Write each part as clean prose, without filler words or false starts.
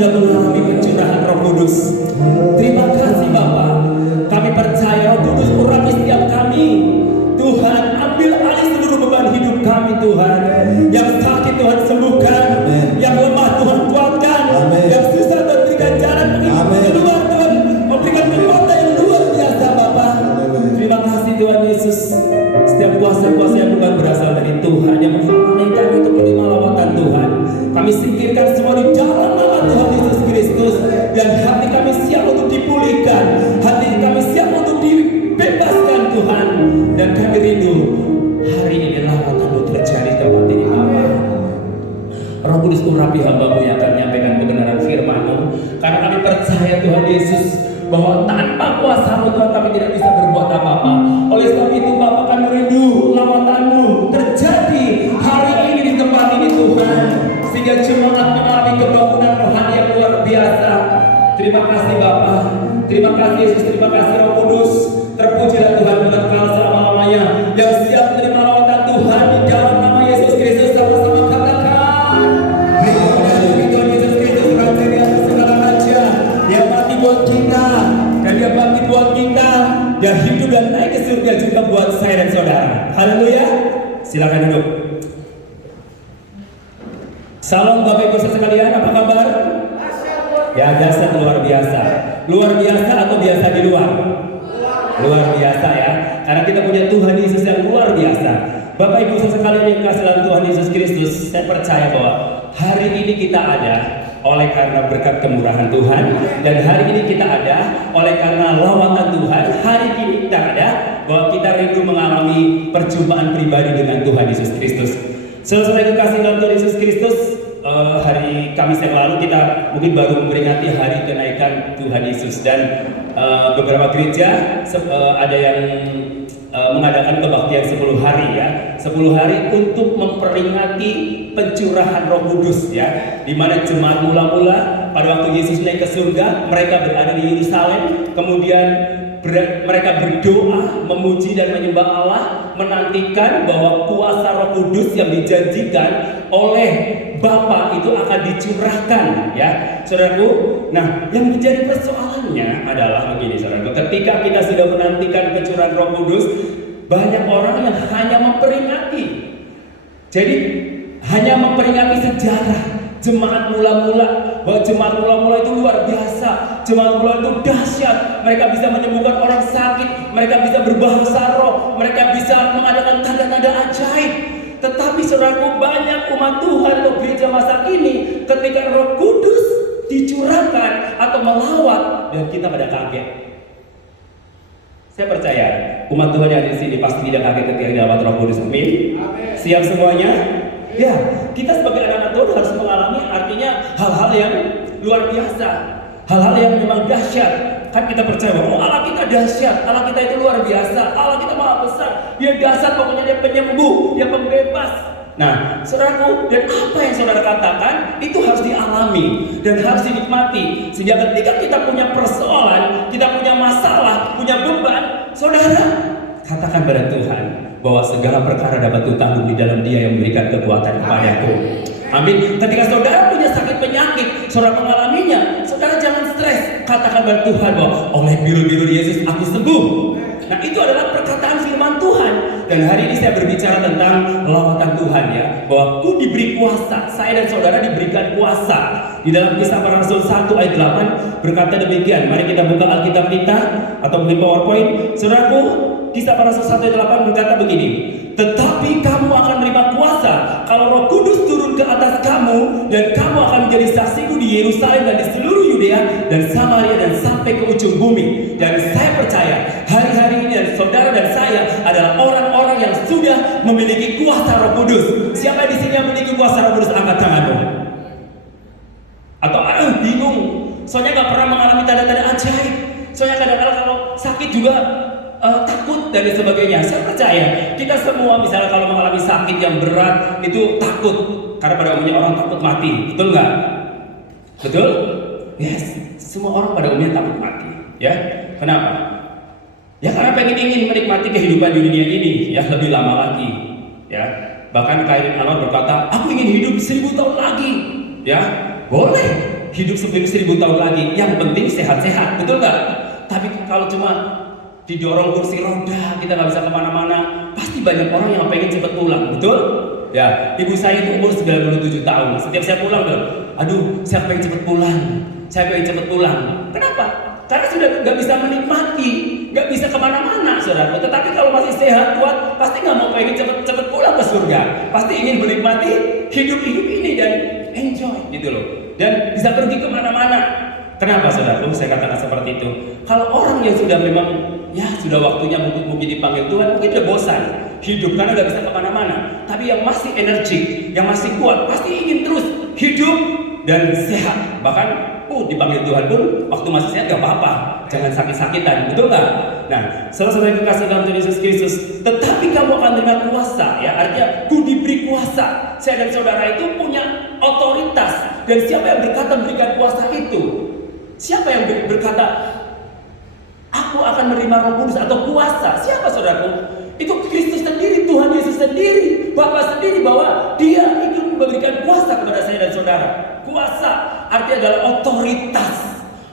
sudah mengalami pencurahan Roh Kudus. Terima kasih Bapa. Kami percaya Roh Kudus urapi setiap kami. Tuhan, ambil alih seluruh beban hidup kami Tuhan. Yang sakit Tuhan sembuhkan, yang lemah Tuhan kuatkan, yang susah Tuhan berikan jalan keluar Tuhan, memberikan kekuatan yang luar biasa Bapa. Terima kasih Tuhan Yesus. Setiap kuasa-kuasa yang bukan berasal dari Tuhan yang menghalangi kami untuk menerima lawatan Tuhan, kami singkirkan semua di dalam nama Tuhan Yesus Kristus. Dan hati kami siap untuk dipulihkan, hati kami siap untuk dibebaskan Tuhan. Dan kami rindu hari ini lawatan-Mu terjadi tempat ini Bapa. Roh Kudus urapi hamba-Mu yang akan menyampaikan kebenaran firman-Mu, karena kami percaya Tuhan Yesus bahwa tanpa kuasa-Mu Tuhan kami tidak bisa berbuat apa-apa. Oleh sebab itu Bapa, kami rindu lawatan-Mu terjadi hari ini di tempat ini Tuhan, sehingga jemaat mengalami kebangunan rohani yang luar biasa. Terima kasih Bapa, terima kasih Yesus, terima kasih Roh Kudus. Terpujilah Tuhan dengan kekal selama-lamanya. Yang siap menerima lawatan Tuhan di dalam nama Yesus Kristus, sama-sama katakan, Tuhan Yesus Kristus, Raja di atas segala raja, Dia mati buat kita dan Dia bangkit buat kita. Dia hidup dan naik ke surga juga buat saya dan saudara. Haleluya. Silakan duduk. Salam Bapak Ibu sekalian, apa kabar? Ya, dahsyat, luar biasa. Luar biasa atau biasa di luar? Luar biasa ya. Karena kita punya Tuhan Yesus yang luar biasa. Bapak Ibu sekalian yang kasih dalam Tuhan Yesus Kristus, saya percaya bahwa hari ini kita ada oleh karena berkat kemurahan Tuhan, dan hari ini kita ada oleh karena lawatan Tuhan. Hari ini kita ada bahwa kita rindu mengalami perjumpaan pribadi dengan Tuhan Yesus Kristus. Saudara kekasih dalam Tuhan Yesus Kristus, hari Kamis yang lalu kita mungkin baru memperingati hari kenaikan Tuhan Yesus, dan beberapa gereja ada yang mengadakan kebaktian 10 hari ya, 10 hari untuk memperingati pencurahan Roh Kudus ya, di mana jemaat mula-mula pada waktu Yesus naik ke surga, mereka berada di Yerusalem, kemudian mereka berdoa, memuji dan menyembah Allah, menantikan bahwa kuasa Roh Kudus yang dijanjikan oleh Bapa itu akan dicurahkan ya, saudaraku. Nah, yang menjadi persoalannya adalah begini, saudaraku. Ketika kita sudah menantikan pencurahan Roh Kudus, banyak orang yang hanya memperingati. Jadi hanya memperingati sejarah jemaat mula-mula, bahwa jemaat mula-mula itu luar biasa, jemaat mula itu dahsyat, mereka bisa menyembuhkan orang sakit, mereka bisa berbahasa roh, mereka bisa mengadakan tanda-tanda ajaib. Tetapi saudaraku, banyak umat Tuhan atau gereja masa kini ketika Roh Kudus dicurahkan atau melawat, dan kita pada kaget. Saya percaya umat Tuhan yang di sini pasti tidak kaget ketika dilawat Roh Kudus. Amin. Siap semuanya? Ya, kita sebagai anak-anak Tuhan harus mengalami artinya hal-hal yang luar biasa, hal-hal yang memang dahsyat. Kan kita percaya bahwa Allah kita dahsyat, Allah kita itu luar biasa, Allah kita maha besar, Dia dahsyat, pokoknya Dia penyembuh, Dia pembebas. Nah, saudaraku, dan apa yang saudara katakan itu harus dialami dan harus dinikmati, sehingga ketika kita punya persoalan, kita punya masalah, punya beban, saudara katakan pada Tuhan bahwa segala perkara dapat kutanggung di dalam Dia yang memberikan kekuatan kepadaku. Amin. Ketika saudara punya sakit penyakit, saudara mengalaminya, saudara jangan stres. Katakan kepada Tuhan bahwa oleh biru-biru Yesus aku sembuh. Nah, itu adalah perkataan firman Tuhan. Dan hari ini saya berbicara tentang lawatan Tuhan ya, bahwa ku diberi kuasa, saya dan saudara diberikan kuasa. Di dalam Kisah Para Rasul 1 ayat 8 berkata demikian. Mari kita buka Alkitab kita atau di PowerPoint. Saudaraku, Kisah Para Rasul 1 ayat 8 berkata begini, tetapi kamu akan menerima kuasa kalau Roh Kudus turun ke atas kamu, dan kamu akan menjadi saksiku di Yerusalem dan di seluruh Yudea dan Samaria dan sampai ke ujung bumi. Dan saya percaya hari-hari ini dan saudara dan saya adalah orang-orang yang sudah memiliki kuasa Roh Kudus. Siapa di sini yang memiliki kuasa Roh Kudus? Angkat tanganmu. Atau bingung, soalnya gak pernah mengalami tanda-tanda ajaib, soalnya kadang-kadang kalau sakit juga takut dan sebagainya. Saya percaya kita semua misalnya kalau mengalami sakit yang berat itu takut, karena pada umumnya orang takut mati, betul nggak? Betul? Yes, semua orang pada umumnya takut mati. Ya, kenapa? Ya karena ingin menikmati kehidupan di dunia ini ya lebih lama lagi. Ya, bahkan Kairin Anwar berkata, aku ingin hidup 1000 tahun lagi. Ya, boleh. hidup 1000 tahun lagi, yang penting sehat-sehat, betul nggak? Tapi kalau cuma didorong kursi roda, kita nggak bisa kemana-mana, pasti banyak orang yang pengen cepat pulang, betul? Ya, ibu saya itu umur 97 tahun. Setiap saya pulang bilang, aduh, saya pengen cepet pulang. Saya pengen cepet pulang. Kenapa? Karena sudah nggak bisa menikmati, nggak bisa kemana-mana, saudara. Tetapi kalau masih sehat, kuat, pasti nggak mau pengen cepet-cepet pulang ke surga. Pasti ingin menikmati hidup-hidup ini dan enjoy, gitu loh. Dan bisa pergi kemana-mana. Kenapa, saudara? Saya katakan seperti itu. Kalau orang yang sudah memang, ya sudah waktunya mungkin dipanggil Tuhan, mungkin udah bosan hidup karena nggak bisa kemana-mana. Tapi yang masih energik, yang masih kuat, pasti ingin terus hidup dan sehat. Bahkan dipanggil Tuhan pun waktu masih sehat gak apa-apa, jangan sakit-sakitan, betul nggak? Nah, saudara-saudara yang kekasih dalam Tuhan Yesus Kristus, tetapi kamu akan terima kuasa, ya artinya ku diberi kuasa. Saya dan saudara itu punya otoritas, dan siapa yang berkata berikan kuasa itu? Siapa yang berkata aku akan menerima Roh Kudus atau kuasa? Siapa, saudaraku? Itu Kristus sendiri, Tuhan Yesus sendiri, Bapa sendiri, bahwa Dia itu memberikan kuasa kepada saya dan saudara. Kuasa artinya adalah otoritas.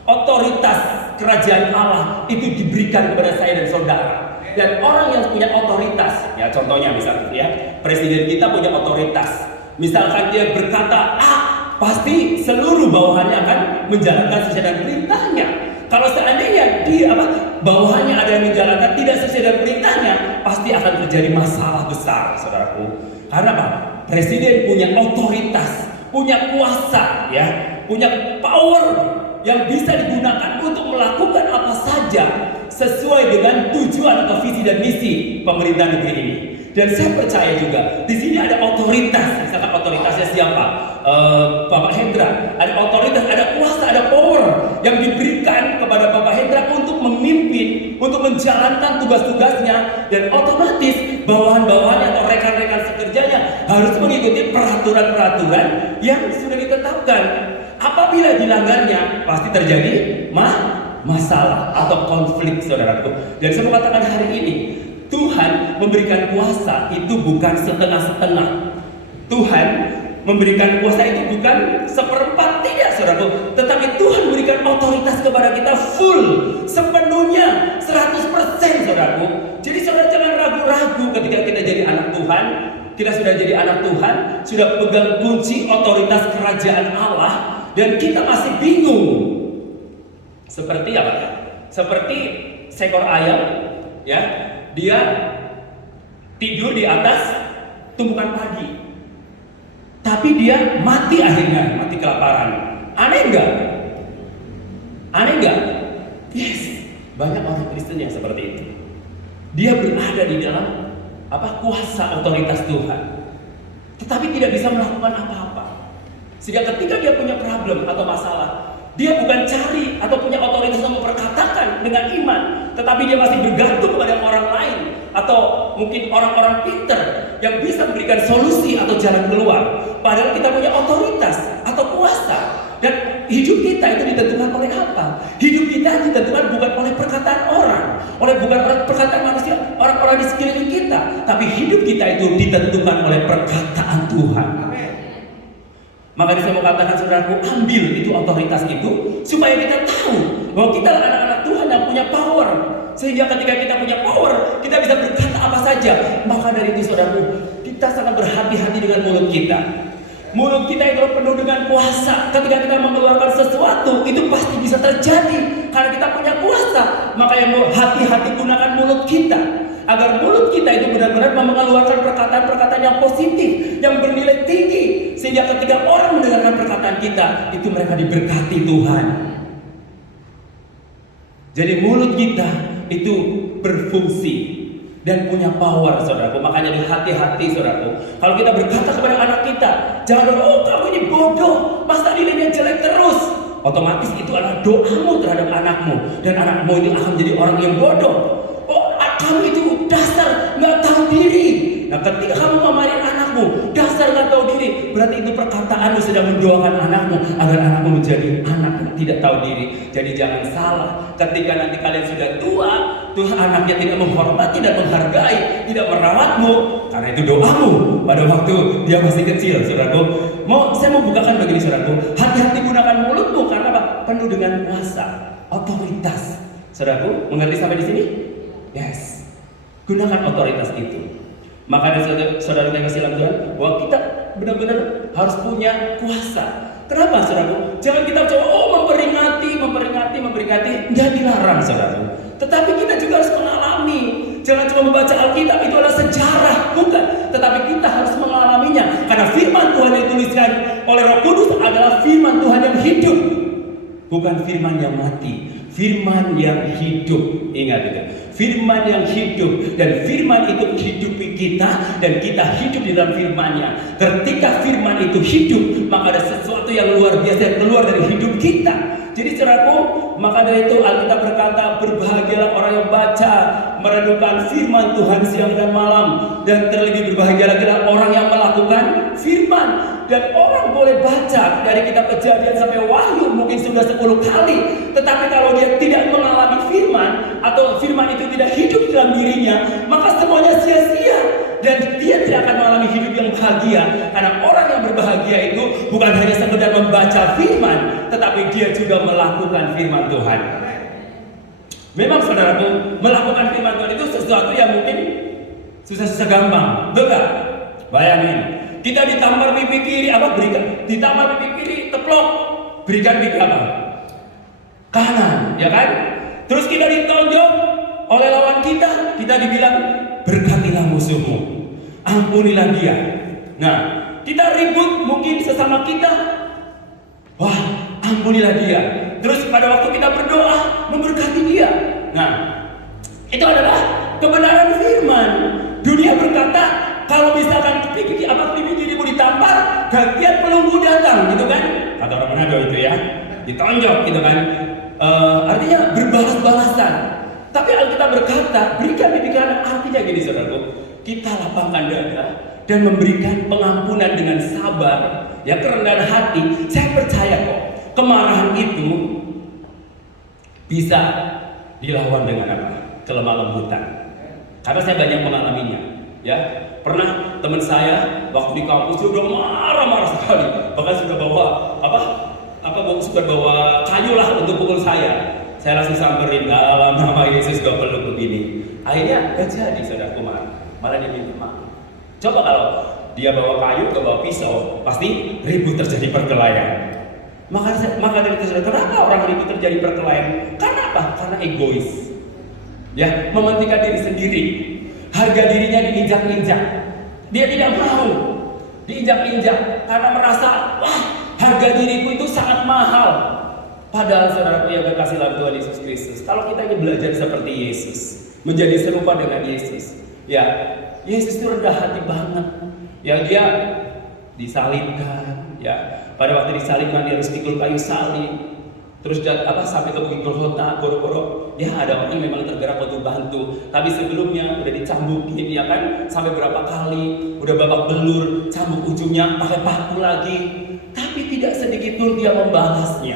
Otoritas kerajaan Allah itu diberikan kepada saya dan saudara. Dan orang yang punya otoritas, ya contohnya misalnya, ya presiden kita punya otoritas. Misalkan dia berkata A, pasti seluruh bawahannya akan menjalankan sesuai dengan perintahnya. Kalau seandainya dia bawahannya ada yang menjalankan tidak sesuai dengan perintahnya, pasti akan terjadi masalah besar, saudaraku. Karena apa? Presiden punya otoritas, punya kuasa, ya, punya power yang bisa digunakan untuk melakukan apa saja sesuai dengan tujuan atau visi dan misi pemerintah negeri ini. Dan saya percaya juga di sini ada otoritas. Misalkan otoritasnya siapa? Bapak Hendra. Ada otoritas, ada kuasa, ada power yang diberikan kepada Bapak Hendra untuk memimpin, untuk menjalankan tugas-tugasnya, dan otomatis bawahan-bawahannya atau rekan-rekan sekerjanya harus mengikuti peraturan-peraturan yang sudah ditetapkan. Apabila dilanggarnya, pasti terjadi masalah atau konflik, saudaraku. Dan saya mau katakan hari ini, Tuhan memberikan kuasa itu bukan setengah-setengah. Tuhan memberikan kuasa itu bukan seperempat, tidak, saudaraku. Tetapi Tuhan memberikan otoritas kepada kita full, sepenuhnya, 100%, saudaraku. Jadi saudara jangan ragu-ragu ketika kita jadi anak Tuhan. Kita sudah jadi anak Tuhan, sudah pegang kunci otoritas kerajaan Allah, dan kita masih bingung. Seperti apa? Seperti seekor ayam, ya, dia tidur di atas tumpukan padi, tapi dia mati akhirnya, mati kelaparan. Aneh enggak? Aneh enggak? Yes, banyak orang Kristen yang seperti itu. Dia berada di dalam kuasa otoritas Tuhan, tetapi tidak bisa melakukan apa-apa. Sehingga ketika dia punya problem atau masalah, dia bukan cari atau punya otoritas untuk memperkatakan dengan iman, tetapi dia masih bergantung kepada orang lain atau mungkin orang-orang pintar yang bisa memberikan solusi atau jalan keluar. Padahal kita punya otoritas atau kuasa, dan hidup kita itu ditentukan oleh apa? Hidup kita ditentukan bukan oleh perkataan orang, bukan oleh perkataan manusia, orang-orang di sekeliling kita, tapi hidup kita itu ditentukan oleh perkataan Tuhan. Makanya saya mau katakan, saudaraku, ambil itu otoritas itu supaya kita tahu bahwa kita adalah anak-anak Tuhan yang punya power. Sehingga ketika kita punya power, kita bisa berkata apa saja. Maka dari itu, saudaraku, kita sangat berhati-hati dengan mulut kita. Mulut kita itu penuh dengan kuasa. Ketika kita mengeluarkan sesuatu, itu pasti bisa terjadi karena kita punya kuasa. Makanya mau hati-hati gunakan mulut kita, agar mulut kita itu benar-benar mengeluarkan perkataan-perkataan yang positif, yang bernilai tinggi, sehingga ketika orang mendengarkan perkataan kita, itu mereka diberkati Tuhan. Jadi mulut kita itu berfungsi dan punya power, saudaraku. Makanya hati-hati, saudaraku. Kalau kita berkata kepada anak kita, jangan, oh kamu ini bodoh, masa nilainya jelek terus. Otomatis itu adalah doamu terhadap anakmu, dan anakmu ini akan menjadi orang yang bodoh. Oh, kamu itu dasar nggak tahu diri. Nah, ketika kamu memarin anakmu, dasar nggak tahu diri, berarti itu perkataanmu sedang mendoakan anakmu agar anakmu menjadi anak yang tidak tahu diri. Jadi jangan salah, ketika nanti kalian sudah tua, Tuhan anaknya tidak menghormati dan menghargai, tidak merawatmu, karena itu doamu pada waktu dia masih kecil, saudaraku. Saya mau bukakan begini, saudaraku. Hati-hati gunakan mulutmu Penuh dengan kuasa, otoritas. Saudaraku, mengerti sampai di sini? Yes. Gunakan otoritas itu. Maka saudara yang kasih dalam Tuhan, bahwa kita benar-benar harus punya kuasa. Kenapa, saudaraku? Jangan kita coba memperingati, nggak dilarang, saudaraku. Tetapi kita juga harus mengalami. Jangan cuma membaca Alkitab, itu adalah sejarah, bukan. Tetapi kita harus mengalaminya. Karena firman Tuhan yang dituliskan oleh Roh Kudus adalah firman Tuhan yang hidup, bukan firman yang mati. Firman yang hidup, ingat itu. Firman yang hidup, dan firman itu menghidupi kita, dan kita hidup di dalam firman-Nya. Ketika firman itu hidup, maka ada sesuatu yang luar biasa yang keluar dari hidup kita. Jadi saudaraku, maka dari itu Alkitab berkata, berbahagialah orang yang baca, merenungkan firman Tuhan siang dan malam, dan terlebih berbahagia lagi orang yang melakukan firman. Dan orang boleh baca dari kitab Kejadian sampai Wahyu mungkin sudah 10 kali, tetapi kalau dia tidak mengalami firman, atau firman itu tidak hidup dalam dirinya, maka semuanya sia-sia, dan dia tidak akan mengalami hidup yang bahagia. Karena orang yang berbahagia itu bukan hanya sekedar membaca firman, tetapi dia juga melakukan firman Tuhan. Memang saudaraku, melakukan firman Tuhan itu sesuatu yang mungkin susah-susah gampang, betul gak? Bayangin, kita ditampar pipi kiri, berikan, ditampar pipi kiri, teplok, berikan pipi kanan, ya kan? Terus kita ditonjok oleh lawan kita dibilang, berkatilah musuhmu, ampunilah dia. Nah, kita ribut mungkin sesama kita, wah, ampunilah dia. Terus pada waktu kita berdoa, memberkati dia. Nah, itu adalah kebenaran firman. Dunia berkata, kalau misalkan pipi kirimu ditampar, gantian pelunggu datang, gitu kan? Kata orang Manado itu ya, ditonjok, gitu kan? Artinya berbalas-balasan. Tapi Alkitab berkata, berikan pipi kanan. Artinya gini, saudaraku, kita lapangkan dada dan memberikan pengampunan dengan sabar, ya, kerendahan hati. Saya percaya kok, kemarahan itu bisa dilawan dengan apa? Kelemah lembutan. Karena saya banyak mengalaminya, ya. Pernah teman saya waktu di kampus sudah marah-marah sekali, bahkan sudah bawa suka bawa kayu lah untuk pukul saya. Saya langsung samperin, dalam nama Yesus gak perlu begini. Akhirnya gak jadi, saudaraku, malah dia minta maaf. Coba kalau dia bawa kayu, gak bawa pisau, pasti ribut terjadi perkelahian. Maka dari itu, kenapa orang ribut terjadi perkelahian? Karena apa? Karena egois, ya, mementingkan diri sendiri. Harga dirinya diinjak-injak. Dia tidak mau diinjak-injak karena merasa, wah, harga diriku itu sangat mahal. Padahal saudaraku yang kekasih dalam Tuhan Yesus Kristus, kalau kita ingin belajar seperti Yesus, menjadi serupa dengan Yesus, ya, Yesus itu rendah hati banget. Ya, dia disalibkan, ya. Pada waktu disalibkan dia harus pikul kayu salib. Terus sampai ke Bukit Golgota, goro-goro, ya ada orang yang memang tergerak untuk bantu. Tapi sebelumnya udah dicambukin, ya kan, sampai berapa kali, udah babak belur, cambuk ujungnya pakai paku lagi. Tapi tidak sedikit pun dia membalasnya.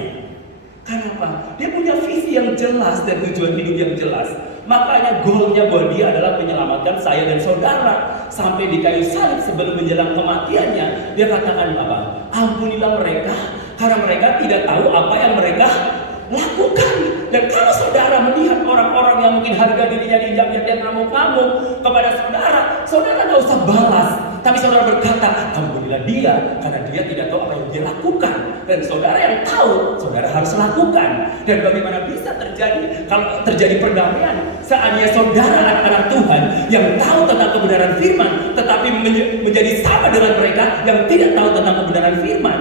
Kenapa? Dia punya visi yang jelas dan tujuan hidup yang jelas. Makanya goalnya buat dia adalah menyelamatkan saya dan saudara. Sampai di kayu salib sebelum menjelang kematiannya, dia katakan apa? Ampunilah mereka, karena mereka tidak tahu apa yang mereka lakukan. Dan kalau saudara melihat orang-orang yang mungkin harga dirinya diinjak-injak dan ngamuk-ngamuk kepada saudara nggak usah balas. Tapi saudara berkata, ampunilah dia, karena dia tidak tahu apa yang dia lakukan. Dan saudara yang tahu, saudara harus lakukan. Dan bagaimana bisa terjadi kalau terjadi perdamaian seandainya saudara anak-anak Tuhan yang tahu tentang kebenaran firman, tetapi menjadi sama dengan mereka yang tidak tahu tentang kebenaran firman.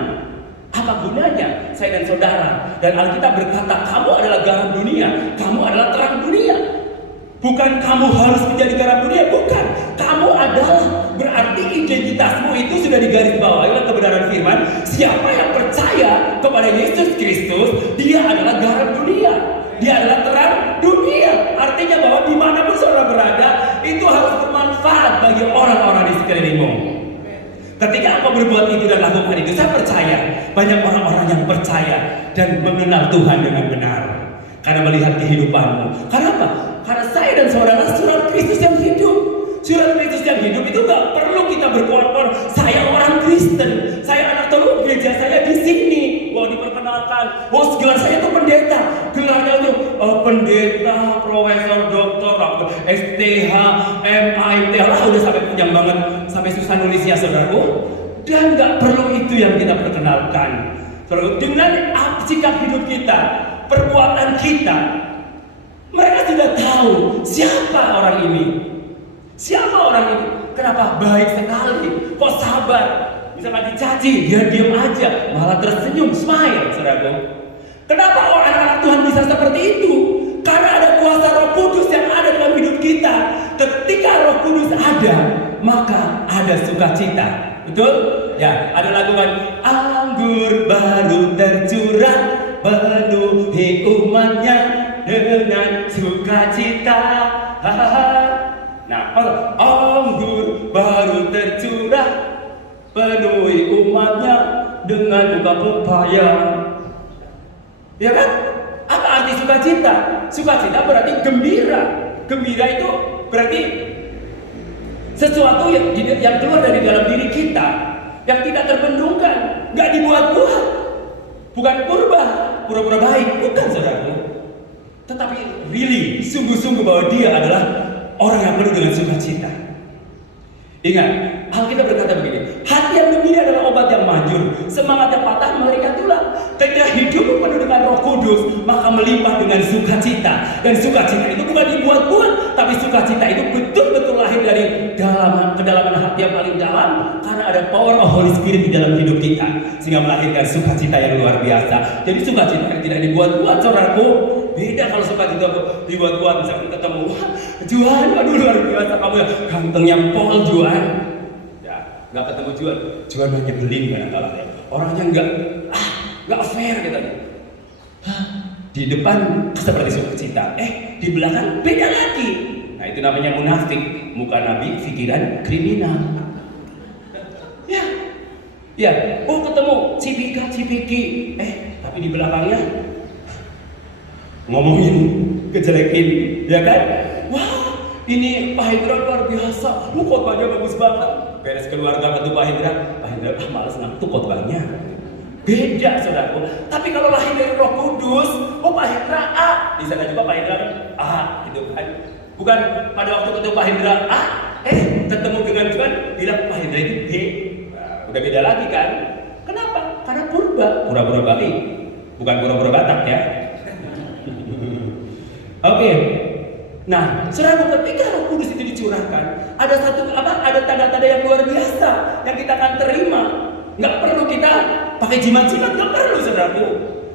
Apa gunanya saya dan saudara? Dan Alkitab berkata, kamu adalah garam dunia, kamu adalah terang dunia. Bukan kamu harus menjadi garam dunia, bukan. Kamu adalah, berarti identitasmu itu sudah digarisbawahi oleh kebenaran firman. Siapa yang percaya kepada Yesus Kristus, dia adalah garam dunia, dia adalah terang dunia. Artinya bahwa dimanapun saudara berada, itu harus bermanfaat bagi orang-orang di sekelilingmu. Ketika engkau berbuat itu dan lakukan itu, saya percaya banyak orang-orang yang percaya dan mengenal Tuhan dengan benar karena melihat kehidupanmu. Karena apa? Karena saya dan saudara surat Kristus yang hidup. Surat Kristus yang hidup itu gak perlu kita berkoar-koar, saya orang Kristen, saya anak teologis, gereja saya di sini. Wah, diperkenalkan. Wah, gelar saya itu pendeta. Gelarnya itu pendeta, profesor, doktor, STH, MIT. Lah, udah sampai panjang banget, sampai susah nulisnya, saudaraku. Dan nggak perlu itu yang kita perkenalkan. Saudaraku, dengan sikap hidup kita, perbuatan kita, mereka tidak tahu siapa orang ini. Siapa orang ini? Kenapa baik sekali? Kok sabar? Bisa nggak dicaci, dia diam aja, malah tersenyum, smile, saudaraku. Kenapa anak-anak Tuhan bisa seperti itu? Karena ada kuasa Roh Kudus yang ada dalam hidup kita. Ketika Roh Kudus ada, maka ada sukacita. Betul? Ya, ada lagu kan, anggur baru tercurah, penuhi umatnya dengan sukacita. Nah, anggur baru tercurah, penuhi umatnya dengan buka pepaya. Ya kan? Apa arti sukacita? Sukacita berarti gembira. Gembira itu berarti sesuatu yang keluar dari dalam diri kita, yang tidak terbendungkan, nggak dibuat-buat. Bukan pura-pura baik, bukan, saudaraku. Tetapi really, sungguh-sungguh bahwa dia adalah orang yang penuh dengan sukacita. Ingat, Alkitab berkata begini, hati yang gembira adalah obat yang manjur, semangat yang patah melarikan tulang. Ketika hidup penuh dengan Roh Kudus, maka melimpah dengan sukacita. Dan sukacita itu bukan dibuat-buat, tapi sukacita itu betul-betul lahir dari kedalaman hati yang paling dalam, karena ada power of Holy Spirit di dalam hidup kita, sehingga melahirkan sukacita yang luar biasa. Jadi sukacita yang tidak dibuat-buat, saudaraku. Beda kalau sukacita dibuat-buat, misalkan ketemu, Juan, aduh luar biasa kamu ya, gantengnya Paul Juan. Ya, nggak ketemu Juan banyak nyebelin kadang-kadang. Orangnya nggak fair katanya. Di depan seperti sukacita, di belakang beda lagi. Nah, itu namanya munafik, muka nabi, pikiran kriminal. Ya, ketemu cipiki, tapi di belakangnya ngomongin, kejelekin, ya kan? Wah, ini Pak Hendra luar biasa, khotbahnya bagus banget. Beres keluarga ketemu Pak Hendra, males ngantuk khotbahnya. Beda, saudaraku. Tapi kalau lahir dari Roh Kudus, Pak Hendra A, di sana juga Pak Hendra A, gitu kan? Bukan pada waktu ketemu Pak Hendra A, ketemu dengan Tuhan, bilang Pak Hendra itu B. Nah, udah beda lagi kan? Kenapa? Karena pura-pura baik, bukan pura-pura Batak ya. Oke. Nah, saudara, ketika Roh Kudus itu dicurahkan, ada tanda-tanda yang luar biasa yang kita akan terima. Nggak perlu kita pakai jimat-jimat, nggak perlu, saudaraku.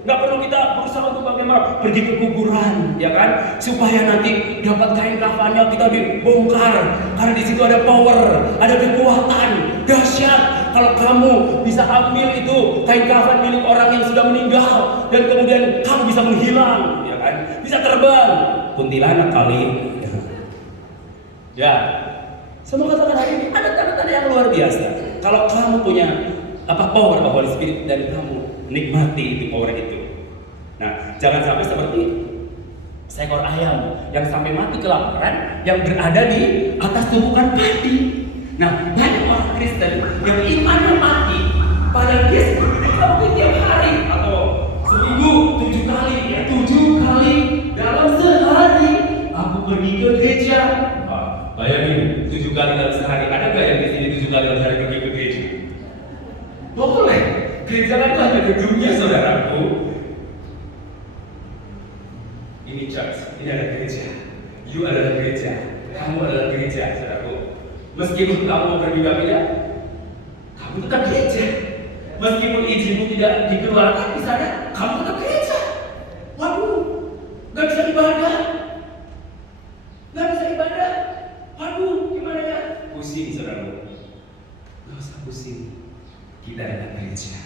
Nggak perlu kita berusaha untuk bagaimana pergi ke kuburan, ya kan? Supaya nanti dapat kain kafannya kita dibongkar, karena di situ ada power, ada kekuatan dahsyat. Kalau kamu bisa ambil itu kain kafan milik orang yang sudah meninggal, dan kemudian kamu bisa menghilang, ya kan? Bisa terbang, kuntilanak kali. Ya, semua katakan hari ini ada tanda-tanda yang luar biasa. Kalau kamu punya power of Holy Spirit dan kamu nikmati itu power itu. Nah, jangan sampai seperti seekor ayam yang sampai mati kelaparan yang berada di atas tumpukan padi. Nah, banyak orang Kristen yang imannya mati, padahal dia seperti tiap hari atau seminggu 7 kali, 7 kali dalam sehari aku pergi ke gereja. Bayangin 7 kali dalam sehari. Ada nggak yang di sini 7 kali dalam sehari pergi ke gereja? Boleh. Gereja kan itu ada gedungnya, saudaraku. Ini church, ini adalah gereja. You adalah gereja. Kamu adalah gereja, saudaraku. Meskipun kamu mau pergi pindah, kamu tetap gereja. Meskipun izinmu tidak dikeluarkan di sana, kamu tetap gereja. Waduh, nggak bisa ibadah. Waduh, gimana ya? Pusing, saudaraku. Nggak usah pusing. Kita adalah gereja.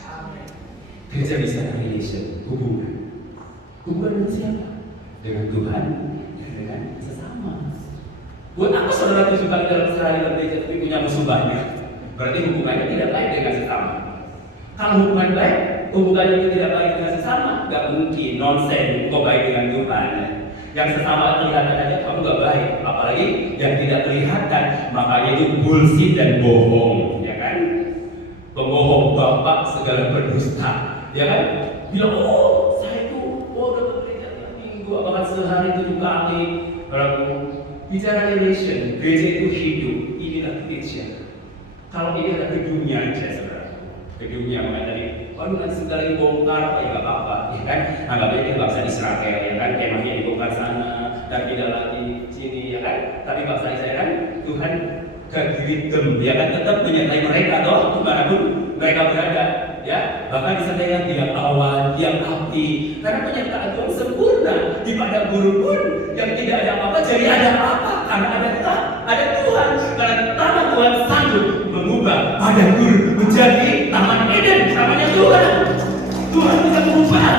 Gereja bisa relation, hubungan dengan siapa? Dengan Tuhan dan dengan sesama. Buat apa saudara 7 kali dalam sehari gereja tapi punya musuh banyak? Berarti hubungannya tidak baik dengan sesama. Kalau hubungan baik, hubungannya tidak baik dengan sesama, nggak mungkin, nonsen, kok baik dengan Tuhan. Yang sesama kelihatan aja kamu nggak baik, apalagi yang tidak kelihatan, makanya itu bullshit dan bohong, ya kan? pembohong bapak segala pendusta, ya kan? Bilang, oh saya itu, udah bekerja tiap minggu, bahkan sehari 7 kali. Kalau bicara relation, gereja itu hidup, inilah gereja. Kalau ini ada gedungnya aja, saudara, gedungnya makanya tadi, waduh nanti segala dibongkar, ya nggak apa-apa, ya kan? Anggapnya dia bangsa Israel, ya kan? Kemahnya dibongkar sana, dan tidak lagi sini, ya kan? Tapi bangsa Israel kan, Tuhan kegeritem, ya kan? Tetap menyertai mereka, toh, dimanapun mereka berada, ya. Bahkan disertai tiap awan, tiap api, karena penyertaan Tuhan sempurna. Di padang gurun pun yang tidak ada apa-apa, jadi ada apa? Karena ada Tuhan, karena tangan Tuhan sanggup mengubah padang gurun menjadi taman Eden, namanya Tuhan. Tuhan bisa mengubah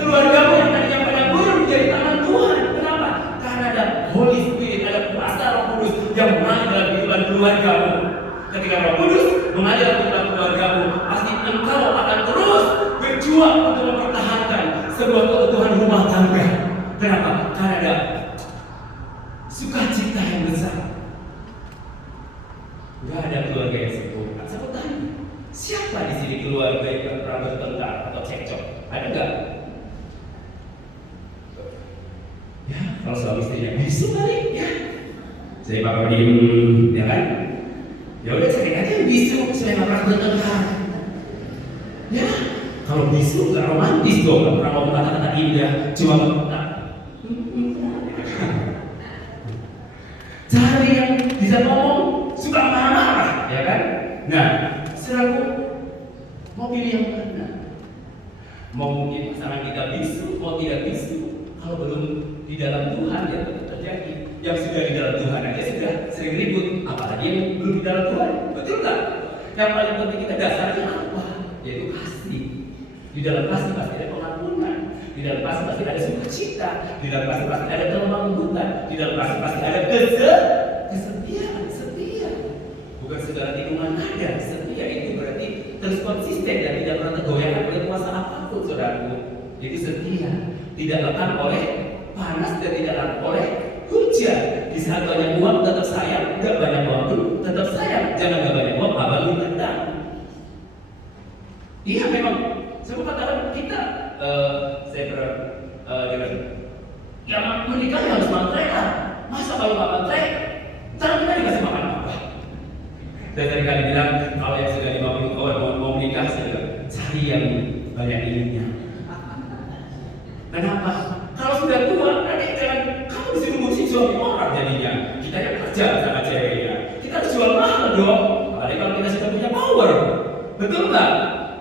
keluargamu yang tadinya padang gurun menjadi taman Tuhan. Kenapa? Karena ada Holy Spirit, ada kuasa Roh Kudus yang mengalir dalam kehidupan keluargamu. Ketika Roh Kudus mengalir dalam keluargamu, pasti engkau akan terus berjuang untuk mempertahankan sebuah keutuhan rumah tangga. Kenapa? Karena ada sukacita yang besar. Gak ada keluarga yang sempurna. Saya mau tanya, siapa di sini keluarga yang pernah bertengkar atau cekcok? Ada nggak? Ya, kalau suami istrinya bisu kali, ya. Saya bakal diem, ya kan? Ya udah cari aja yang bisu, saya nggak pernah bertengkar. Ya, kalau bisu nggak romantis dong, nggak pernah ngomong kata-kata indah, cuma cari yang bisa ngomong suka marah-marah, ya kan? Nah, selalu mau pilih yang mana? Mau mungkin pasangan kita bisu, mau tidak bisu. Kalau belum di dalam Tuhan ya tetap terjadi. Yang sudah di dalam Tuhan aja sudah sering ribut, apalagi yang belum di dalam Tuhan, betul nggak? Yang paling penting kita dasarnya apa? Yaitu kasih. Di dalam kasih pasti ada pengampunan. Di dalam kasih pasti ada sukacita. Di dalam kasih pasti ada kelembutan. Di dalam kasih pasti ada kesetiaan, setia. Bukan segala tikungan ada. Setia itu berarti terus konsisten dan tidak pernah tergoyahkan oleh kuasa apapun, saudaraku. Jadi setia, tidak lekang oleh panas dan tidak lekang oleh hujan. Di saat banyak uang tetap sayang, nggak banyak uang pun tetap sayang. Jangan nggak banyak uang, abang ditendang. Iya memang. Saya katakan kita, saya pernah dengan yang menikah harus matre lah. Masa kalau nggak matre, cara kita dikasih makan apa? Dan tadi kali bilang kalau yang sudah 50 tahun mau menikah sudah cari yang banyak ininya. Kenapa? Kalau sudah tua, nanti jangan kamu disuruh ngurusin suami orang jadinya. Kita yang kerja sama ceweknya. Kita harus jual mahal dong. Apalagi kalau kita sudah punya power, betul nggak?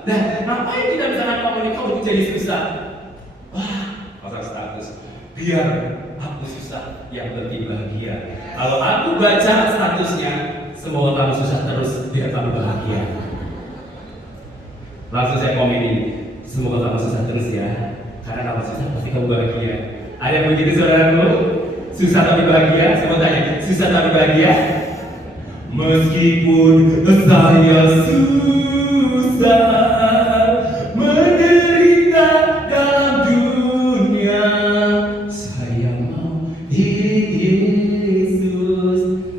Nah, ngapain kita misalnya mau menikah untuk jadi susah? Wah, pasang status. Biar aku susah, yang penting bahagia. Kalau aku baca statusnya, semoga kamu susah terus, biar kamu bahagia. Langsung saya komen ini, semoga kamu susah terus ya. Karena kamu susah pasti kamu bahagia. Ada yang begitu saudaraku? Susah tapi bahagia? Saya mau tanya, susah tapi bahagia? Meskipun saya susah menderita dalam dunia, saya mau Yesus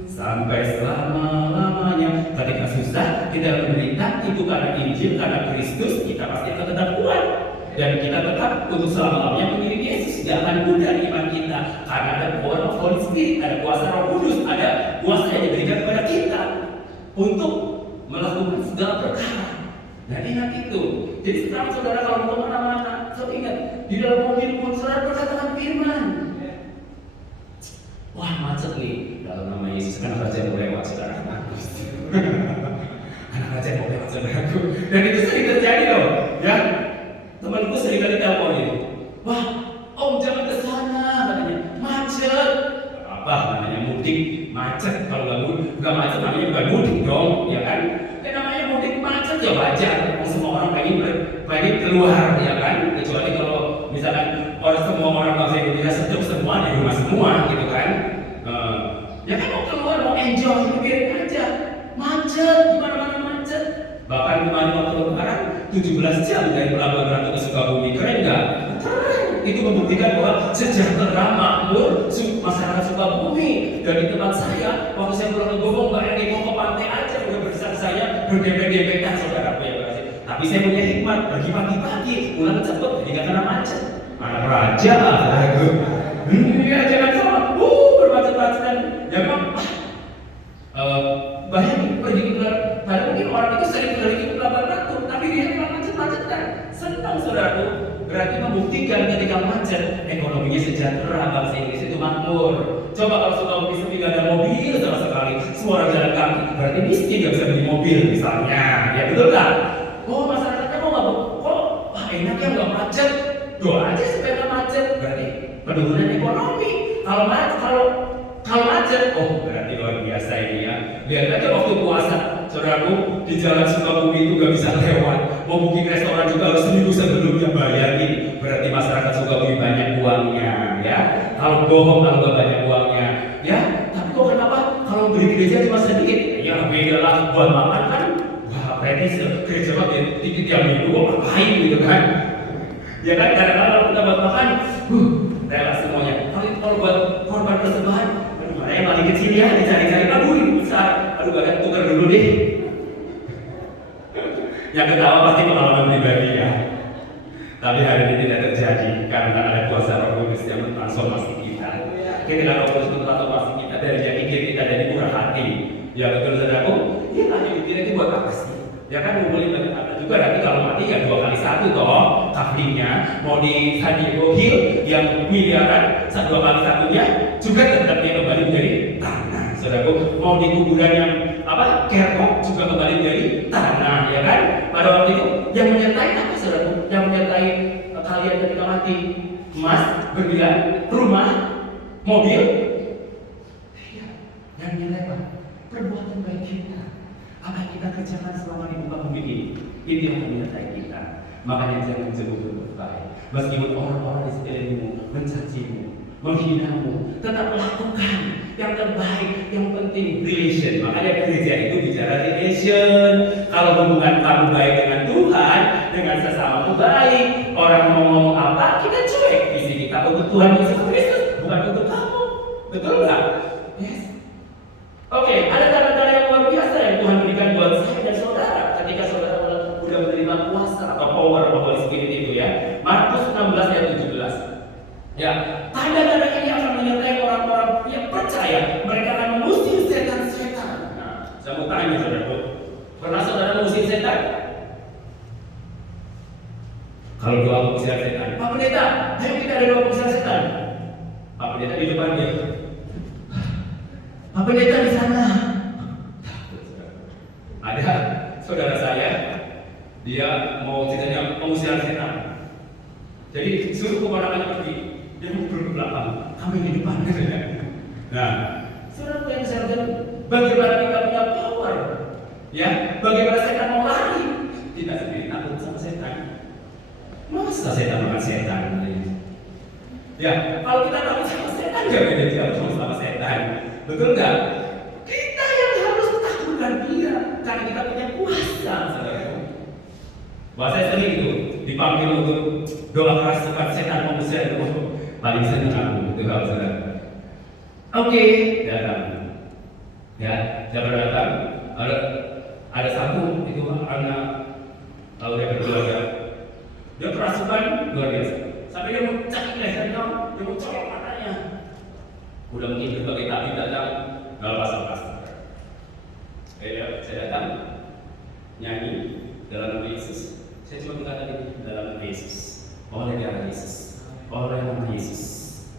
sampai selama-lamanya. Ketika susah, kita menderita, itu karena Injil, karena Kristus, kita pasti akan tetap kuat. Dan kita tetap untuk selama-lamanya mengiring Yesus. Tidak akan pudar iman kita. Karena ada power of Holy Spirit, ada kuasa Roh Kudus, ada kuasa yang diberikan kepada kita untuk melakukan segala perkara. Dan ingat itu. Jadi sekarang saudara kalau mau kemana-mana, saudara ingat di dalam mobil pun saudara perkatakan firman. Wah macet nih. Dalam nama Yesus kan raja mau lewat saudara. Anak raja mau lewat saudaraku. Dan itu sering terjadi loh, ya. Temanku sering kali teleponin, wah om jangan ke sana katanya, macet. Apa namanya mudik macet? Kalau nggak macet namanya bukan mudik dong, ya kan? Namanya mudik macet ya wajar. Semua orang pengen keluar, ya kan? Kecuali kalau misalkan semua orang bangsa Indonesia sejuk semua di rumah semua, gitu kan? Ya kan mau keluar mau enjoy, biarin aja. Macet, gimana-mana macet. Bahkan kemarin waktu lebaran 17 jam dari Pelabuhan Ratu ke Sukabumi, keren nggak? Keren. Itu membuktikan bahwa sejahtera makmur masyarakat Sukabumi. Dan di tempat saya, waktu saya pulang ke Gobong, Mbak Eni mau ke pantai aja udah berdesak saya berdempet-dempetan saudaraku yang kasih. Tapi saya punya hikmat, pergi pagi-pagi, pulang cepat, jadi nggak kena macet. Anak raja, ya jangan salah, bermacet-macetan, ya bang. Bayangin pergi ke bulan, padahal mungkin orang itu sering pergi ke bulan batu, tapi dia malah macet-macetan. Senang saudaraku, berarti membuktikan ketika macet, ekonominya sejahtera, bangsa Inggris itu makmur. Coba kalau Sukabumi sepi gak ada mobil sama sekali, semua orang jalan kaki, berarti miskin gak bisa beli mobil misalnya, ya betul kan? Oh masyarakatnya mau nggak bu? Kok enak ya nggak macet? Doa aja supaya nggak macet, berarti penurunan ekonomi. Kalau macet, oh berarti luar biasa ini ya. Lihat aja waktu puasa, saudaraku di jalan Sukabumi itu gak bisa lewat. Mau booking restoran juga harus seminggu sebelumnya bayarin. Berarti masyarakat Sukabumi banyak uangnya, ya. Kalau bohong kalau gak banyak uangnya, ya. Tapi kok kenapa kalau beli gereja cuma sedikit? Ya beda lah buat makan kan. Wah, berarti gereja mah tiket tiap minggu kok ngapain gitu kan? Ya kan kadang-kadang kalau kita buat makan, rela semuanya. Kalau buat korban persembahan, mana yang paling kecil ya, dicari-cari, aduh ini besar, aduh gak tukar dulu deh. Yang ketawa pasti pengalaman pribadi ya. Tapi hari ini tidak terjadi karena ada kuasa Roh Kudus yang mentransformasi kita. Ketika Roh Kudus mentransformasi kita dari yang ingin kita jadi murah hati. Ya betul saudaraku, ya tanya kita itu buat apa sih? Ya kan ngumpulin banyak harta juga, nanti kalau mati ya 2 kali 1 toh kaflingnya. Mau di San Diego Hill yang miliaran 2 kali 1-nya juga tetap dia kembali menjadi tanah. Saudaraku, mau di kuburan yang kerkok juga kembali menjadi tanah, ya kan? Pada waktu itu yang menyertai apa saudaraku? Yang menyertai kalian ketika mati, emas, berlian, rumah, mobil. Ya, yang menyertai apa? Perbuatan baik kita. Apa yang kita kerjakan selama di muka bumi ini, itu yang menyertai kita. Makanya jangan jauh berbaik. Meskipun orang-orang di sekelilingmu mencacimu, menghinamu, tetap lakukan yang terbaik. Yang penting relation. Makanya gereja itu bicara relation. Kalau hubungan kamu baik dengan Tuhan, dengan sesamamu baik, orang mau ngomong apa kita cuek. Visi kita untuk Tuhan Yesus Kristus, bukan untuk kamu. Betul nggak? Yes. Oke, ada tanda-tanda yang luar biasa yang Tuhan berikan buat saya dan saudara ketika saudara sudah menerima kuasa atau power of Holy Spirit itu ya. Markus 16 ayat 17. Ya, tanda-tanda ini akan menyertai orang-orang yang percaya. Mereka akan mengusir setan-setan. Nah, saya mau tanya saudara, pernah saudara mengusir setan? Kalau doa mengusir setan, Pak Pendeta, ayo kita ada doa mengusir setan. Pak Pendeta di depan dia. Pak Pendeta di sana. Ada saudara saya, dia mau ceritanya mengusir setan. Jadi suruh keponakannya pergi, dia mundur ke belakang, kami di depan. Nah, saudara yang saya bagaimana kita punya power, ya? Bagaimana setan mau lari? Kita sendiri takut sama setan. Masa setan makan setan? Ya, kalau kita takut sama setan, gak beda jauh sama setan. Betul nggak? Kita yang harus takutkan dia, karena kita punya kuasa, saudara. Bahasa sering itu dipanggil untuk doa keras supaya setan mengusir itu. Paling senang aku itu kalau saudara. Oke, datang. Ya, siapa datang? Ada satu itu anak lalu dia berkeluarga. Dia kerasukan luar biasa. Sampai dia mau cakik lehernya, dia mau colok matanya. Udah mungkin berbagai tabib datang, nggak lepas-lepas. Saya datang, nyanyi dalam nama Yesus. Saya cuma minta tadi dalam nama Yesus. Oleh darah Yesus, oleh nama Yesus.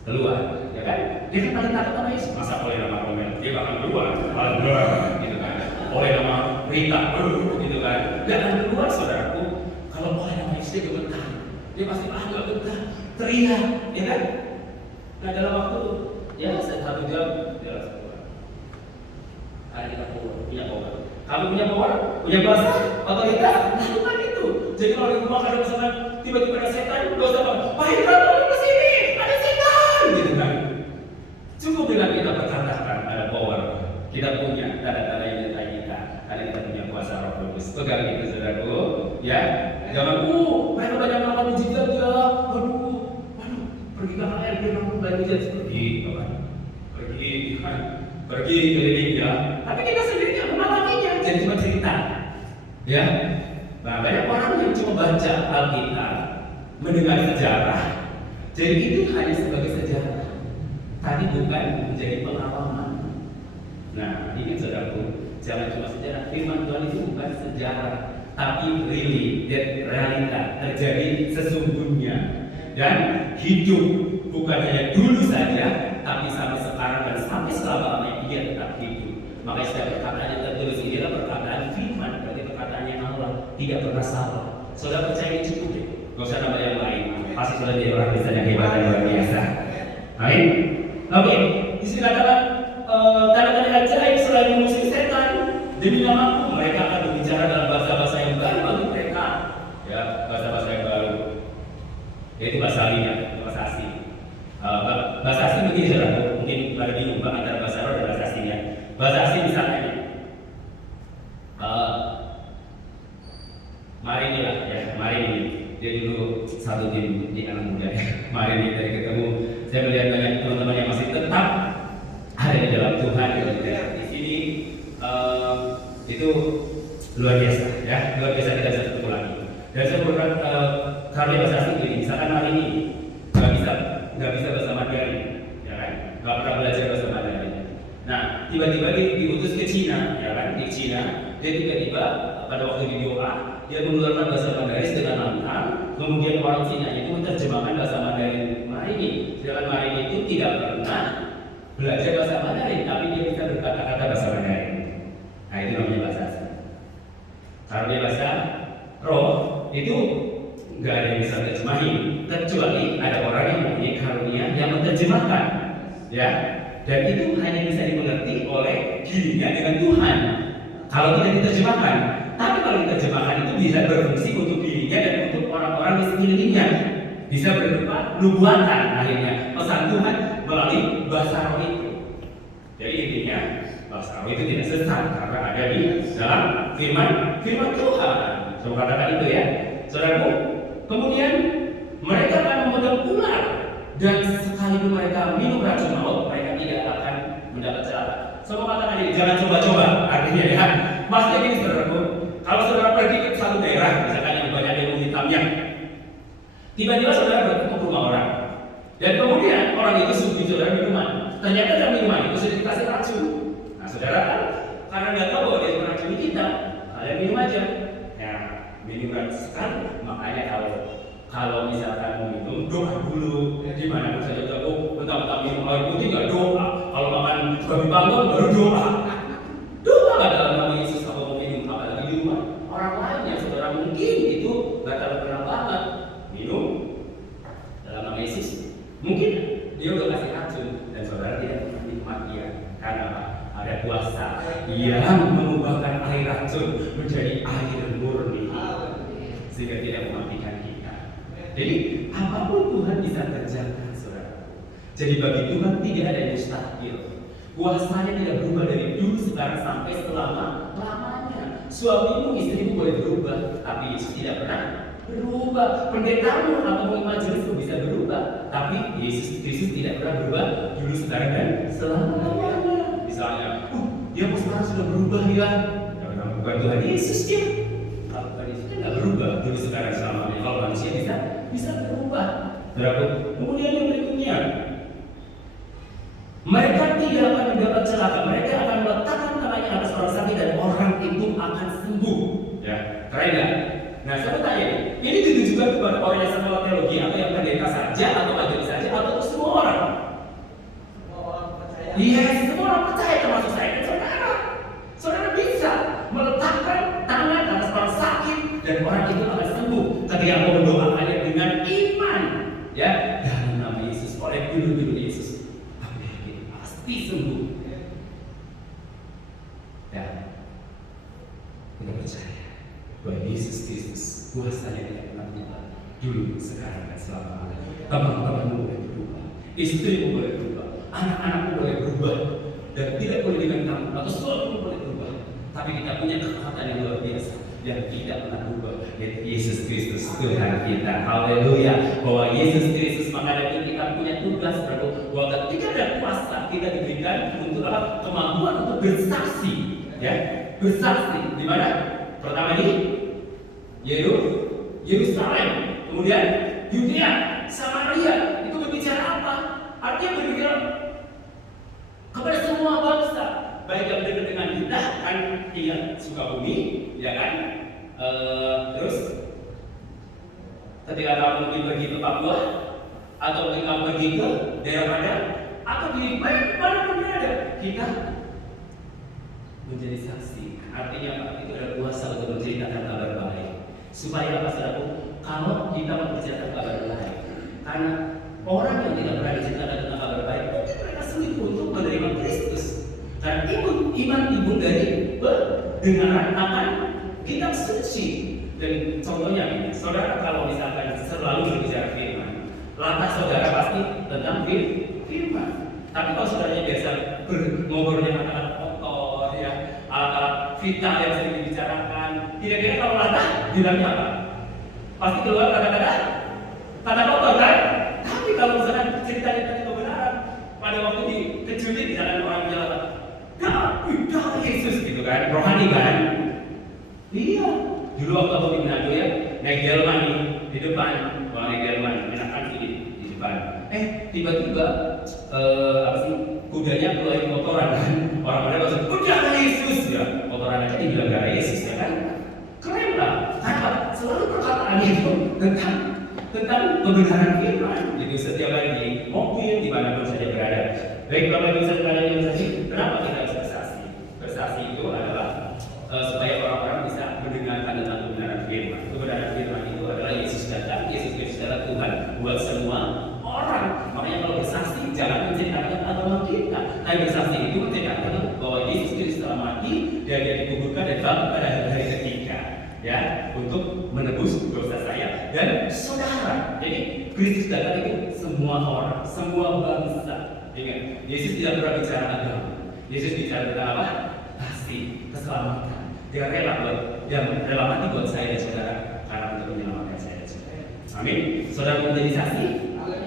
Keluar, ya kan? Dia kan paling takut sama Yesus. Masa oleh nama Romel, dia bakal keluar, gitu kan? Oleh nama Rita, gitu kan? Dia akan keluar, saudaraku. Kalau oleh nama Yesus dia gemetar, dia pasti agak gemetar, teriak, ya kan? Nah dalam waktu ya 1 jam dia langsung keluar. Hari kita punya power. Kamu punya power, punya kuasa, otoritas, lakukan itu. Jadi kalau di rumah ada misalkan tiba-tiba ada setan, gak usah bilang, Pak Hendra tolong ke sini, ada setan, gitu kan? Cukup dengan kita berkatakan ada power, kita punya tanda-tanda yang menyertai kita, karena kita punya kuasa Roh Kudus. Pegang itu saudaraku, ya. Jangan, mereka banyak melakukan mujizat ya, waduh, pergi ke air, dia melakukan mujizat pergi, pergi keliling ya. Tapi kita sendiri yang mengalaminya. jadi cuma cerita. Ya, nah, banyak orang yang cuma baca Alkitab, mendengar sejarah, jadi itu hanya sebagai sejarah, tapi bukan menjadi pengalaman. Nah, ini saudaraku, jangan cuma sejarah. Firman Tuhan itu bukan sejarah, tapi really, realita terjadi sesungguhnya dan hidup, bukan hanya dulu saja, tapi sampai sekarang dan sampai selama-lamanya dia tetap hidup. Makanya setiap perkataan yang tertulis inilah perkataan firman, berarti perkataannya Allah, tidak pernah salah. Saudara percaya ini cukup deh, gak usah nambah yang lain. Pasti sudah jadi orang Kristen yang hebat dan luar biasa. Amin. Oke, di sini katakan tanda-tanda ajaib selain mengusir setan demi namaku, mereka akan berbicara dalam bahasa-bahasa yang baru bagi mereka. Ya, bahasa-bahasa yang baru. Yaitu bahasa Alinya, bahasa asing. Bahasa asing begini saudara, mungkin pada bingung antara bahasa roh dan bahasa asingnya. Bahasa asing misalnya ini, mari ini lah ya, mari ini. Dia dulu satu tim di anak muda ya. Mari ini dari ketemu, saya melihat banyak teman-teman yang masih tetap ada di dalam Tuhan ya. Di sini itu luar biasa ya, luar biasa kita bisa ketemu lagi. Dan saya berkat karya bahasa asing ini, misalkan hari ini nggak bisa bahasa Mandarin, ya kan? Nggak pernah belajar bahasa Mandarin. Nah, tiba-tiba diutus ke Cina, ya kan? Di Cina, dia tiba-tiba pada waktu di doa, dia mengeluarkan bahasa Mandarin dengan lantang. Kemudian orang Cina itu menerjemahkan bahasa Mandarin Marini. Sedangkan Marini itu tidak pernah belajar bahasa Mandarin, tapi dia bisa berkata-kata bahasa Mandarin. Nah, itu namanya bahasa asing. Karena bahasa roh itu nggak ada yang bisa terjemahin, kecuali ada orang yang mempunyai karunia yang menerjemahkan, ya. Dan itu hanya bisa dimengerti oleh dirinya dengan Tuhan. Kalau tidak diterjemahkan, tapi kalau diterjemahkan itu bisa berfungsi untuk dirinya dan untuk orang-orang di sekelilingnya. Bisa berupa nubuatan akhirnya pesan Tuhan melalui bahasa roh itu. Jadi intinya bahasa roh itu tidak sesat karena ada di dalam firman Tuhan. Saya katakan itu ya, saudaraku. Kemudian mereka akan memegang ular dan sekalipun mereka minum racun maut, mereka tidak akan mendapat celaka. Saya katakan ini, jangan coba-coba. Artinya ya, maksudnya gini saudaraku, kalau saudara pergi ke satu daerah, misalkan yang banyak ilmu hitamnya, tiba-tiba saudara bertemu ke rumah orang, dan kemudian orang itu suruh saudara minuman. Ternyata dalam minuman itu sudah dikasih racun. Nah, saudara kan karena nggak tahu bahwa dia meracuni kita, kalian minum aja. Ya, minum racun sekali. Makanya kalau misalkan mau minum, doa dulu. Gimana pun saja tahu, mentang-mentang minum air putih nggak doa. Kalau makan babi panggang baru doa. Doa nggak dalam nama Yesus kalau mau minum, apalagi di rumah orang lain yang saudara mungkin itu nggak terlalu kenal banget minum dalam nama Yesus. Mungkin dia udah kasih racun dan saudara tidak pernah nikmat dia karena ada kuasa yang mengubahkan air racun menjadi air murni sehingga tidak mematikan kita. Jadi apapun Tuhan bisa kerjakan, saudara. Jadi bagi Tuhan tidak ada yang mustahil. Kuasanya tidak berubah dari dulu sekarang sampai selama-lamanya. Suamimu, istrimu boleh berubah, tapi Yesus tidak pernah berubah. Pendetamu atau majelismu bisa berubah, tapi Yesus Kristus tidak pernah berubah dulu, sekarang dan selama-lamanya. Misalnya, dia sekarang sudah berubah ya. Bukan Tuhan Yesus dia. Kalau Tuhan Yesus tidak berubah dulu, sekarang, selama-lamanya. Kalau manusia bisa berubah. Kemudian yang berikutnya, mereka tidak akan mendapat celaka. Mereka akan meletakkan tangannya atas orang sakit dan orang itu akan sembuh. Ya, keren nggak? Nah, saya bertanya, ini ditujukan kepada orang yang sekolah teologi atau yang pendeta saja atau majelis saja atau untuk semua orang? Semua orang percaya. Iya, semua orang percaya termasuk saya dan saudara. Saudara bisa meletakkan tangan atas orang sakit dan orang itu akan sembuh ketika engkau mendoakannya dengan iman. Ya, dalam nama Yesus, oleh dulu Yesus, aku yakin pasti sembuh. Ya, kita percaya bahwa Yesus Kristus kuasanya tidak pernah berubah dulu, sekarang dan selama-lamanya. Teman-temanmu boleh berubah, istrimu boleh berubah, anak-anakmu boleh berubah, dan tidak boleh dengan kamu atau suamimu boleh berubah. Tapi kita punya kekuatan yang luar biasa yang tidak pernah berubah, yaitu Yesus Kristus Tuhan kita. Haleluya. Bahwa Yesus Kristus, makanya kita punya tugas bahwa ketika ada kuasa kita diberikan untuk apa? Kemampuan untuk bersaksi. Ya. bersaksi di mana? Pertama di Yerusalem, kemudian Yudea, Samaria. Itu berbicara apa? Artinya berbicara kepada semua bangsa, baik yang dekat dengan kita kan tinggal Sukabumi, ya kan? Terus ketika kamu mungkin pergi ke Papua, atau mungkin kamu pergi ke daerah Padang, atau di baik mana pun berada, kita menjadi saksi. Artinya apa? Itu adalah kuasa untuk menceritakan kabar baik. Supaya apa, saudaraku? Kalau kita menceritakan kabar baik, karena orang yang tidak pernah diceritakan tentang kabar baik, mereka sulit untuk menerima Kristus. Karena iman timbul dari pendengaran akan kitab suci. Dan contohnya, saudara kalau misalkan selalu berbicara firman, lantas saudara pasti tentang firman. Tapi kalau saudaranya biasa ngobrolnya kata-kata kotor, ya, alat-alat fitnah yang sering dibicarakan, kira-kira kalau lantas bilangnya apa? Pasti keluar kata-kata kotor kan? Tapi kalau misalkan ceritanya tentang kebenaran, pada waktu dikecilin di jalan orang bilang, dah Yesus gitu kan, rohani kan? Iya. Dulu waktu aku di Manado ya, naik delman di depan, naik delman, enakan di depan. Tiba-tiba apa sih, kudanya keluar kotoran kan? Orang pada langsung, udah Yesus ya, kotoran aja dibilang gak ada Yesus ya kan? Keren lah, karena selalu perkataan itu tentang kebenaran firman. Jadi setiap hari di mobil, dimanapun saja berada. Baik Bapak Ibu sekalian yang saksi, kenapa kita harus bersaksi? Bersaksi itu adalah supaya orang-orang bisa mendengarkan tentang kebenaran firman. Kebenaran firman itu adalah Yesus datang, Yesus adalah Tuhan buat semua orang. Makanya kalau bersaksi jangan menceritakan agama kita. Tapi bersaksi itu menceritakan bahwa Yesus Kristus telah mati dan dia dikuburkan dan bangkit pada hari ketiga, ya, untuk menebus dosa saya dan saudara. Jadi Kristus datang itu semua orang, semua bangsa. Ingat, Yesus tidak pernah bicara agama. Yesus bicara tentang apa? Kasih, keselamatan. Dia rela mati buat saya dan saudara karena untuk menyelamatkan saya dan saudara. Amin. Saudara menjadi saksi,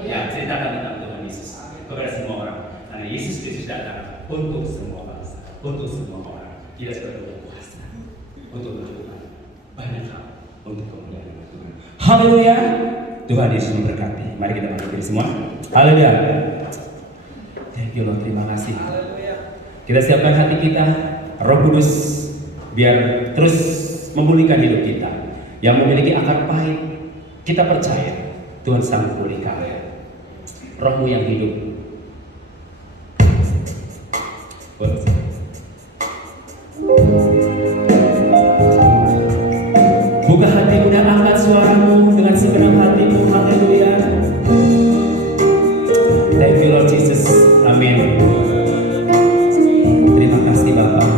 ya, ceritakan tentang Tuhan Yesus kepada semua orang. Karena Yesus Kristus datang untuk semua bangsa, untuk semua orang. Tidak seperti untuk kuasa, untuk menunjukkan banyak hal untuk kemuliaan Tuhan. Haleluya. Tuhan Yesus memberkati. Mari kita bangkit semua. Haleluya. Thank you Lord, terima kasih. Kita siapkan hati kita, Roh Kudus biar terus memulihkan hidup kita. Yang memiliki akar pahit, kita percaya Tuhan sanggup pulihkan. Rohmu yang hidup. Buka hatimu dan angkat suaramu dengan segenap hatimu. Haleluya. Thank you Lord Jesus. Amin. Terima kasih Bapak.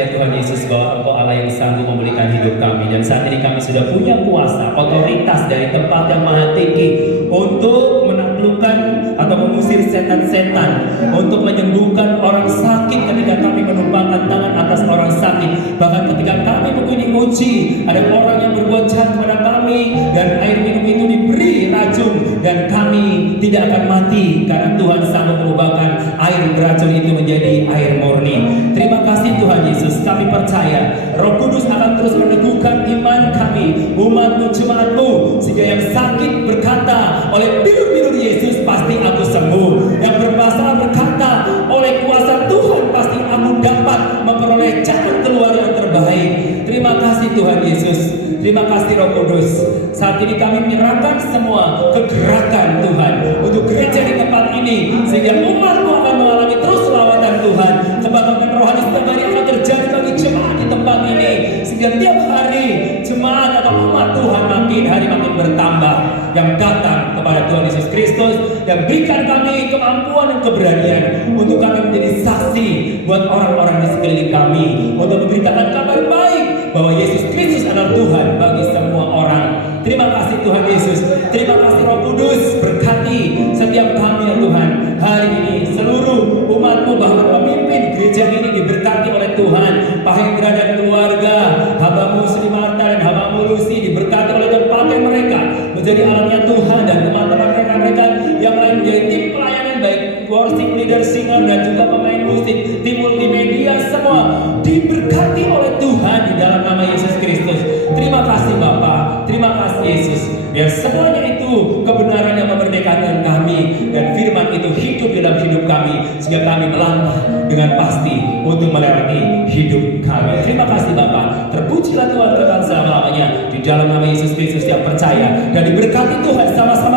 percaya Tuhan Yesus bahwa Engkau Allah yang sanggup memulihkan hidup kami. Dan saat ini kami sudah punya kuasa, otoritas dari tempat yang maha tinggi untuk menaklukkan atau mengusir setan-setan, untuk menyembuhkan orang sakit ketika kami menumpangkan tangan atas orang sakit. Bahkan ketika kami mengikuti uji, ada orang yang berbuat jahat kepada kami dan air minum itu diberi racun, dan kami tidak akan mati karena Tuhan sanggup mengubahkan air beracun itu menjadi air murni. Terima kasih Tuhan Yesus, kami percaya Roh Kudus akan terus meneguhkan iman kami, umat-Mu, jemaat-Mu, sehingga yang sakit berkata, oleh biru-biru Yesus pasti aku sembuh. Yang bermasalah berkata, oleh kuasa Tuhan pasti aku dapat memperoleh jalan keluar yang terbaik. Terima kasih Tuhan Yesus, terima kasih Roh Kudus. Saat ini kami menyerahkan semua kegerakan Tuhan untuk gereja di tempat ini, sehingga umat-Mu akan mengalami terus lawatan Tuhan. Kebangkitan rohani setiap hari akan terjadi bagi jemaat di tempat ini, sehingga tiap hari jemaat atau umat Tuhan makin hari makin bertambah yang datang kepada Tuhan Yesus Kristus, dan berikan kami kemampuan dan keberanian untuk kami menjadi saksi buat orang-orang di sekeliling kami, untuk memberitakan kabar baik bahwa Yesus Kristus adalah Tuhan bagi semua orang. Terima kasih Tuhan Yesus, terima kasih Roh Kudus, berkati setiap kami ya Tuhan. Hari ini seluruh umat-Mu, bahkan pemimpin gereja ini diberkati oleh Tuhan. Pak Hendra dan keluarga, hamba-Mu Sri Marta dan hamba-Mu Lucy diberkati oleh Tuhan, pakai mereka menjadi alatnya Tuhan, dan teman-teman mereka yang lain menjadi tim pelayanan, baik worship leader, singer, dan juga pemain musik, tim multimedia, semua diberkati oleh Tuhan di dalam nama Yesus Kristus. Terima kasih Bapa, terima kasih Yesus. Biar semuanya itu kebenaran yang memerdekakan kami, dan firman itu hidup dalam hidup kami, sehingga kami melangkah dengan pasti untuk melewati hidup kami. Terima kasih Bapa, terpujilah Tuhan kekal selama-lamanya di dalam nama Yesus Kristus yang percaya dan diberkati Tuhan sama-sama.